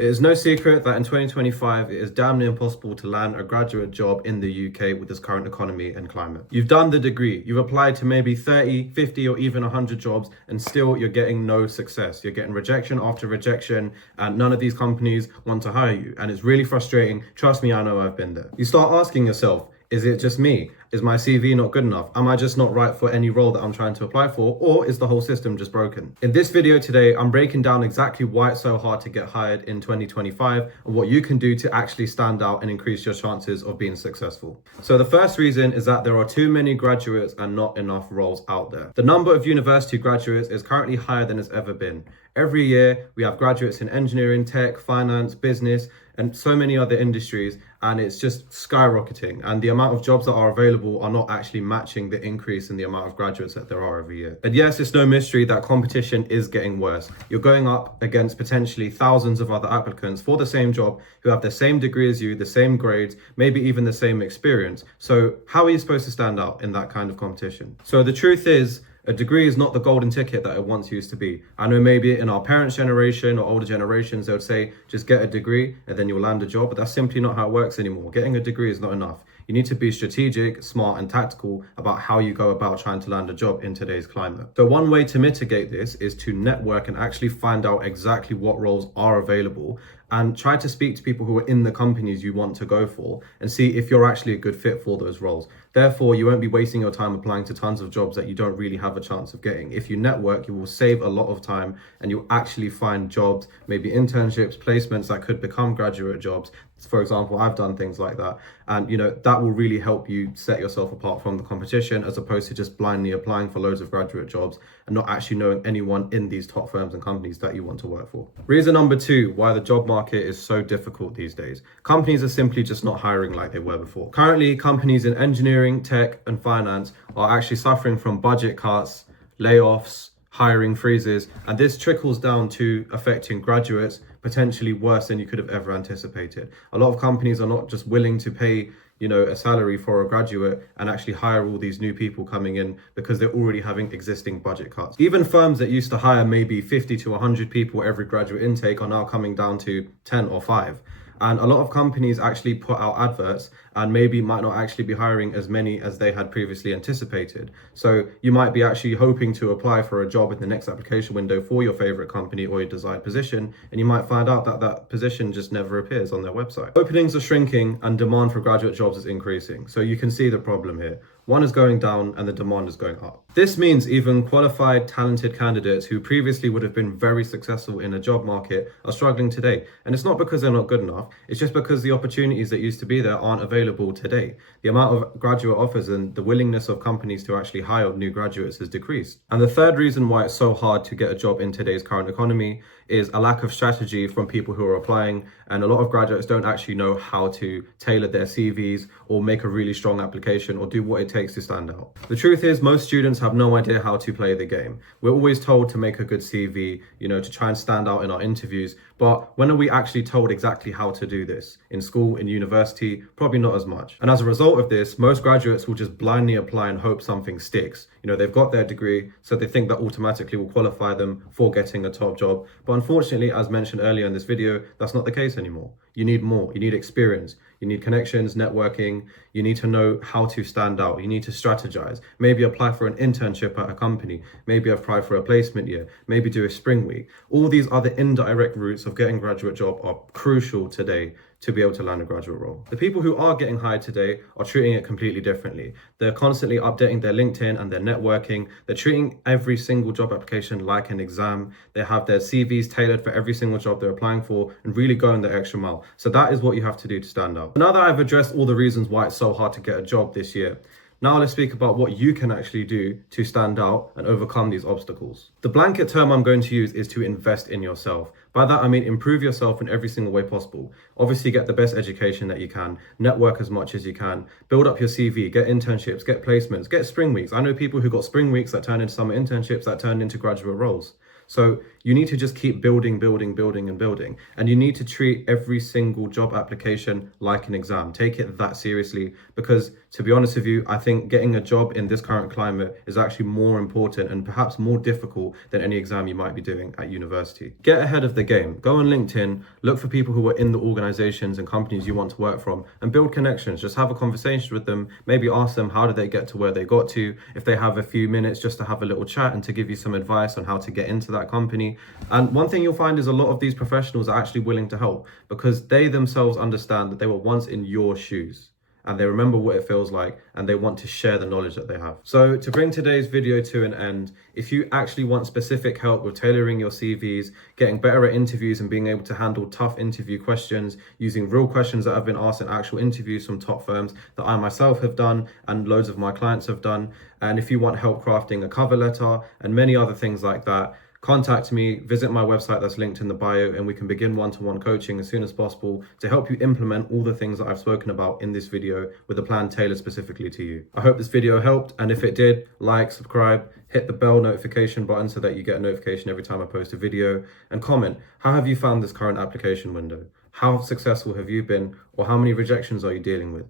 It is no secret that in 2025, it is damn near impossible to land a graduate job in the UK with this current economy and climate. You've done the degree, you've applied to maybe 30, 50, or even 100 jobs, and still you're getting no success. You're getting rejection after rejection, and none of these companies want to hire you. And it's really frustrating. Trust me, I know I've been there. You start asking yourself, is it just me? Is my CV not good enough? Am I just not right for any role that I'm trying to apply for? Or is the whole system just broken? In this video today, I'm breaking down exactly why it's so hard to get hired in 2025 and what you can do to actually stand out and increase your chances of being successful. So the first reason is that there are too many graduates and not enough roles out there. The number of university graduates is currently higher than it's ever been. Every year, we have graduates in engineering, tech, finance, business, and so many other industries, and it's just skyrocketing. And the amount of jobs that are available are not actually matching the increase in the amount of graduates that there are every year. And yes, it's no mystery that competition is getting worse. You're going up against potentially thousands of other applicants for the same job who have the same degree as you, the same grades, maybe even the same experience. So how are you supposed to stand out in that kind of competition? So the truth is, a degree is not the golden ticket that it once used to be. I know maybe in our parents' generation or older generations, they would say, just get a degree and then you'll land a job. But that's simply not how it works anymore. Getting a degree is not enough. You need to be strategic, smart, and tactical about how you go about trying to land a job in today's climate. So one way to mitigate this is to network and actually find out exactly what roles are available and try to speak to people who are in the companies you want to go for and see if you're actually a good fit for those roles. Therefore, you won't be wasting your time applying to tons of jobs that you don't really have a chance of getting. If you network, you will save a lot of time and you'll actually find jobs, maybe internships, placements that could become graduate jobs. For example, I've done things like that. And, that will really help you set yourself apart from the competition as opposed to just blindly applying for loads of graduate jobs and not actually knowing anyone in these top firms and companies that you want to work for. Reason number two, why the job market is so difficult these days. Companies are simply just not hiring like they were before. Currently, companies in engineering, tech, and finance are actually suffering from budget cuts, layoffs, hiring freezes, and this trickles down to affecting graduates potentially worse than you could have ever anticipated. A lot of companies are not just willing to pay a salary for a graduate and actually hire all these new people coming in because they're already having existing budget cuts. Even firms that used to hire maybe 50 to 100 people every graduate intake are now coming down to 10 or 5. And a lot of companies actually put out adverts and maybe might not actually be hiring as many as they had previously anticipated. So you might be actually hoping to apply for a job in the next application window for your favorite company or your desired position, and you might find out that that position just never appears on their website. Openings are shrinking and demand for graduate jobs is increasing. So you can see the problem here. One is going down and the demand is going up. This means even qualified, talented candidates who previously would have been very successful in a job market are struggling today. And it's not because they're not good enough. It's just because the opportunities that used to be there aren't available today. The amount of graduate offers and the willingness of companies to actually hire new graduates has decreased. And the third reason why it's so hard to get a job in today's current economy is a lack of strategy from people who are applying. And a lot of graduates don't actually know how to tailor their CVs or make a really strong application or do what it takes to stand out. The truth is, most students have no idea how to play the game. We're always told to make a good CV, to try and stand out in our interviews. But when are we actually told exactly how to do this? In school, in university, probably not as much. And as a result of this, most graduates will just blindly apply and hope something sticks. They've got their degree, so they think that automatically will qualify them for getting a top job. But unfortunately, as mentioned earlier in this video, that's not the case anymore. You need more. You need experience. You need connections, networking. You need to know how to stand out. You need to strategize. Maybe apply for an internship at a company. Maybe apply for a placement year. Maybe do a spring week. All these other indirect routes of getting a graduate job are crucial today to be able to land a graduate role. The people who are getting hired today are treating it completely differently. They're constantly updating their LinkedIn and their networking. They're treating every single job application like an exam. They have their CVs tailored for every single job they're applying for and really going the extra mile. So that is what you have to do to stand out. Now that I've addressed all the reasons why it's so hard to get a job this year, now let's speak about what you can actually do to stand out and overcome these obstacles. The blanket term I'm going to use is to invest in yourself. By that, I mean improve yourself in every single way possible. Obviously, get the best education that you can, network as much as you can, build up your CV, get internships, get placements, get spring weeks. I know people who got spring weeks that turned into summer internships that turned into graduate roles. So you need to just keep building, building, building, and building. And you need to treat every single job application like an exam. Take it that seriously, because to be honest with you, I think getting a job in this current climate is actually more important and perhaps more difficult than any exam you might be doing at university. Get ahead of the game. Go on LinkedIn, look for people who are in the organizations and companies you want to work from, and build connections. Just have a conversation with them. Maybe ask them, how did they get to where they got to? If they have a few minutes just to have a little chat and to give you some advice on how to get into that company. And one thing you'll find is a lot of these professionals are actually willing to help, because they themselves understand that they were once in your shoes and they remember what it feels like, and they want to share the knowledge that they have. So to bring today's video to an end, if you actually want specific help with tailoring your CVs, getting better at interviews and being able to handle tough interview questions, using real questions that have been asked in actual interviews from top firms that I myself have done and loads of my clients have done, and if you want help crafting a cover letter and many other things like that, contact me, visit my website that's linked in the bio, and we can begin one-to-one coaching as soon as possible to help you implement all the things that I've spoken about in this video with a plan tailored specifically to you. I hope this video helped, and if it did, like, subscribe, hit the bell notification button so that you get a notification every time I post a video, and comment, how have you found this current application window? How successful have you been, or how many rejections are you dealing with?